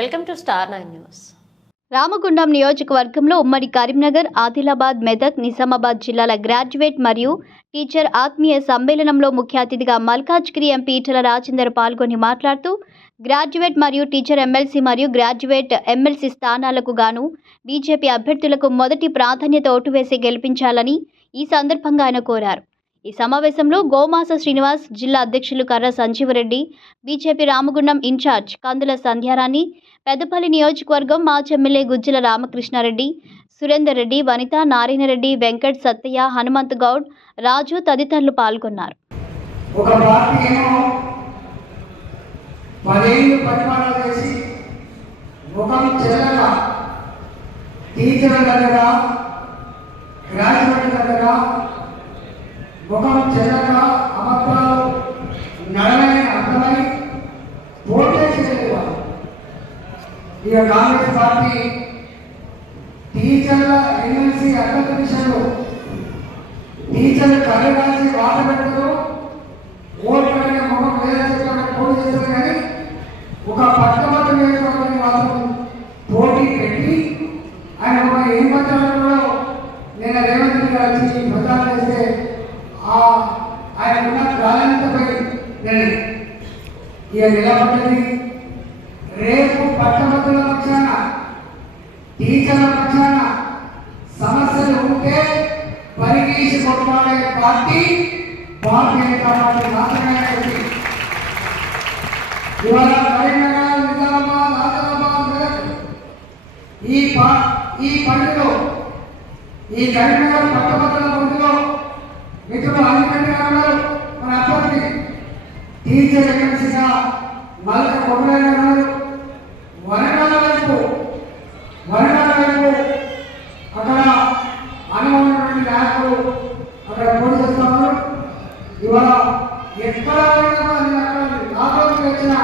Welcome to star nine news. Ramagundam నియోజకవర్గంలో ఉమ్మడి కరీంనగర్ ఆదిలాబాద్ మెదక్ నిజామాబాద్ జిల్లాల గ్రాడ్యుయేట్ మరియు టీచర్ ఆత్మీయ సమ్మేళనంలో ముఖ్య అతిథిగా మల్కాజ్గిరి ఎంపీ ఈటల రాజేందర్ పాల్గొని మాట్లాడుతూ గ్రాడ్యుయేట్ మరియు టీచర్ ఎమ్మెల్సీ మరియు గ్రాడ్యుయేట్ ఎమ్మెల్సీ స్థానాలకు గాను బీజేపీ అభ్యర్థులకు మొదటి ప్రాధాన్యత ఓటు వేసి గెలిపించాలని ఈ సందర్భంగా ఆయన కోరారు. ఈ సమావేశంలో గోమాస శ్రీనివాస్ జిల్లా అధ్యక్షులు కర్ర సంజీవరెడ్డి బీజేపీ రామగుండం ఇన్ఛార్జ్ కందుల సంధ్యారాణి పెద్దపల్లి నియోజకవర్గం మాజీ ఎమ్మెల్యే గుజ్జల రామకృష్ణారెడ్డి సురేందర్ రెడ్డి వనిత నారాయణరెడ్డి వెంకట్ సత్తయ్య హనుమంత్ గౌడ్ రాజు తదితరులు పాల్గొన్నారు. ముఖం చెల్లగా టీచర్ దగ్గర గ్రాడ్యుయేట్ దగ్గర ముఖం చెల్లగా అబద్ధాలు నడవని అర్థమై పోటీ చేయలేదు ఇక కాంగ్రెస్ పార్టీ టీచర్ల ఎమ్మెల్సీ అర్థత విషయంలో టీచర్లు కళ్ళు కాల్చి వాత పెట్టరు ఓట్లు అడిగే మొహం లేదా చెప్పిన పోటీ చేశారు కానీ ఒక పట్టభద్ర నియోజకవర్గాన్ని మాత్రం పోటీ పెట్టి ఆయన ఒక పత్రాలు కూడా నేను రేవంత్ రెడ్డి గారు వచ్చి ప్రధాన ఆయన ఉన్న ప్రాధాన్యతపై నేను ఇక నిలబడ్డది రేపు పట్టభద్రుల పక్షాన టీచర్ల పక్షాన సమస్యలు ఉంటే పరిగీసి కొట్లాడే పార్టీ భారతీయ జనతా పార్టీ మాత్రమే ఇవాళ కరీంనగర్ నిజామాబాద్ ఆదిలాబాద్ ఈ పా ఈ పండుగలో ఈ కరీంనగర్ పట్టభద్రుల మిత్రులు అల్లికంటి గారు మన అభ్యర్థి టీజే ఎమ్మెల్సీగా మల్క కొమ్మలైన ఉన్నారు వరంగల్ వైపు వరంగల్ వైపు అక్కడ అనుభవమైనటువంటి నాయకులు అక్కడ పోటీ చేస్తున్నారు ఇవాళ ఎక్కడ పోయినా కూడా నాలుగు వచ్చిన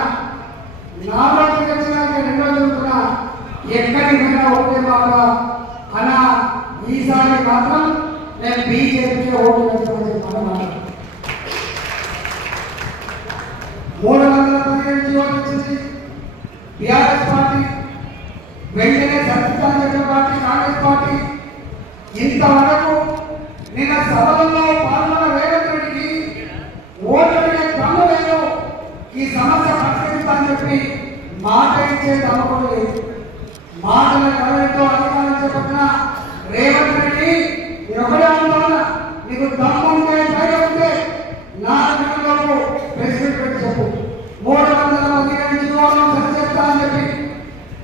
నాలుగు వచ్చిన రెండో రోజులు కూడా ఎక్కడికి ఓకే మాట అన్న ఈసారి మాత్రం నేను బీజేపీకి ఓటు వేస్తామని చెప్పాను మూడు వందల పదిహేను జీవోలు వచ్చింది టిఆర్ఎస్ పార్టీ వెంటనే సత్యసాయి పార్టీ కాంగ్రెస్ పార్టీ ఇంతవరకు నిన్న సభలలో పాల్గొన్న రేవంత్ రెడ్డికి ఓటు అడిగే లేదు. ఈ సమస్య పరిష్కరిస్తానని చెప్పి మాట ఇచ్చే దమ్ము కూడా లేదు. మాటల ఎవరితో అధికారం చేపట్టిన రేవంత్ రెడ్డి నేను ఒకటే అంటున్నా నీకు దమ్ము ఉంటే ధైర్యం ఉంటే నాలుగు గంటలకు ప్రెస్ మీట్ పెట్టి చెప్పు మూడు వందల మంది నుంచి సరి చెప్తా అని చెప్పి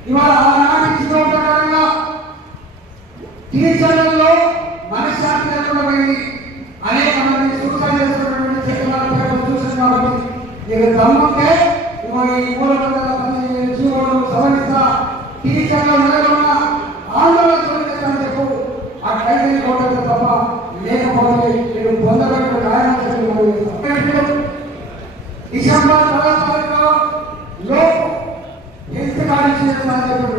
ఇవాళ ఆనాటి ఇచ్చిన ప్రకారంగా టీచర్లలో మనశ్శాంతి కలగడమైంది అనేక మంది సూచన చేస్తున్నటువంటి చిత్రాలు చూసాం కాబట్టి నీకు దమ్ముంటే ఈ మూడు వందల జీవోలు సవరిస్తా. టీచర్లు నెలకొన్న ఆందోళన తొలగిస్తానని చెప్పు. ఆ అట్లయితే కోటలు తప్ప లేకపోతే నేను పొందబెట్టిన రాయాల్సిన డిసెంబర్ పదో తారీఖులో లోపు హెల్త్ కార్డు చేస్తానని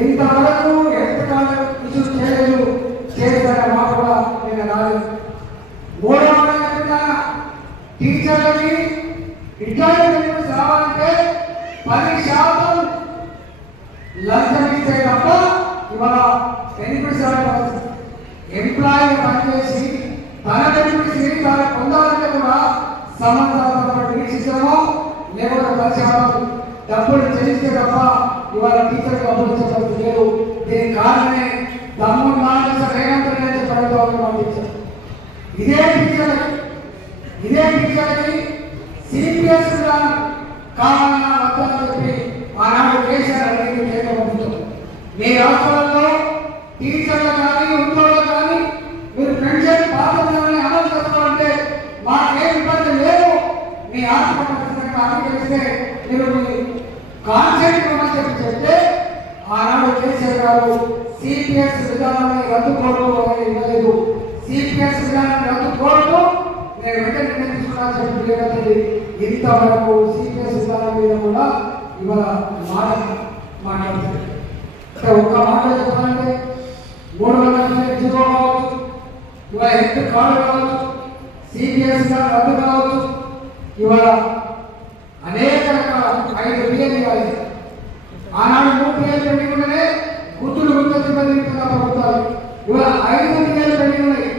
ఇంతవరకు హెల్త్ కార్డు ఇష్యూ చేయలేదు చేస్తారన్న మాట కూడా? నేను రాలేదు. మూడవ టీచర్లకి రిటైర్మెంట్ రావాలంటే పది శాతం లంచం ఇస్తే తప్ప ఇవాళ బెనిఫిట్స్ ఎంప్లాయీ పనిచేసి తన బెనిఫిట్స్ తాను పొందాలంటే కూడా డబ్బులు చెల్లిస్తే తప్ప ఇవాళ టీచర్ డబ్బులు చెప్పలేదు దీని కారణమే దమ్ము నాన్న రేవంత్ రెడ్డి ప్రభుత్వాన్ని పంపించారు ఇదే టీచర్లకి ఇదే టీచర్లకి సిపిఎస్ కావాలన్నా వద్దని చెప్పి ఆనాడు కేసీఆర్ అడిగి కేంద్ర ప్రభుత్వం. మీ రాష్ట్రాల్లో టీచర్లు కానీ ఉద్యోగులు కానీ మీరు పెన్షన్ పాత్రని అమలు చేసుకోవాలంటే మాకేం ఇబ్బంది లేదు. మీ ఆర్థిక పరిస్థితి అంగీకరిస్తే మీరు మీ కాన్సెప్ట్ చెప్పి చెప్తే ఆనాడు గారు సిపిఎస్ విధానాన్ని రద్దు కోరుతూ ఇవ్వలేదు. సిపిఎస్ విధానాన్ని రద్దు కోరుతూ నేను వెంటనే నిర్ణయం తీసుకున్నా చెప్పి ఇంతవరకు సిపిఎస్ విధానం మీద కూడా ఇవాళ మాట మాట్లాడుతుంది అంటే ఒక్క మాట చెప్పాలంటే మూడు వందల జీవో కావచ్చు ఇవాళ హెల్త్ కార్డు కావచ్చు సిపిఎస్ రద్దు కావచ్చు ఇవాళ అనేక రకాల ఐదు బియ్యం ఇవ్వాలి. ఆనాడు మూడు వేలు పెండింగ్ ఉండనే గుర్తులు గుర్తు సిబ్బంది ప్రభుత్వాలు ఇవాళ ఐదు వేలు పెట్టి ఉన్నాయి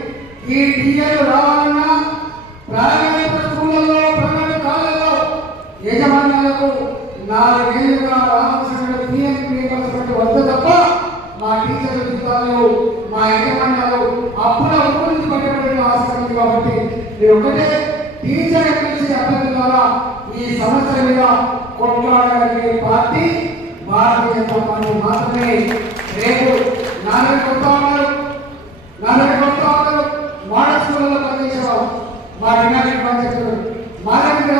ఈ టీఏలు రావాలన్నా ప్రాథమిక స్కూళ్ళలో ప్రాథమిక కాలేజీలో యజమాన్యాలకు నాలుగేళ్ళుగా రావాల్సిన వద్ద తప్ప మా టీచర్ల జీతాలు మా యజమాన్యాలు అప్పుల అభివృద్ధి ఆసక్తి కాబట్టి నేను ఒకటే టీచర్ ఎమ్మెల్సీ ద్వారా ఈ సమస్య మీద కొట్లాడగలిగే పార్టీ భారతీయ జనతా పార్టీ మాత్రమే. రేపు నాలుగు కొత్త ఉన్నారు నాలుగు కొత్త ఉన్నారు మోడల్ పనిచేసేవారు మా డిమాండ్ పనిచేస్తున్నారు మా దగ్గర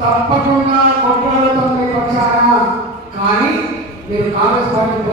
తప్పకుండా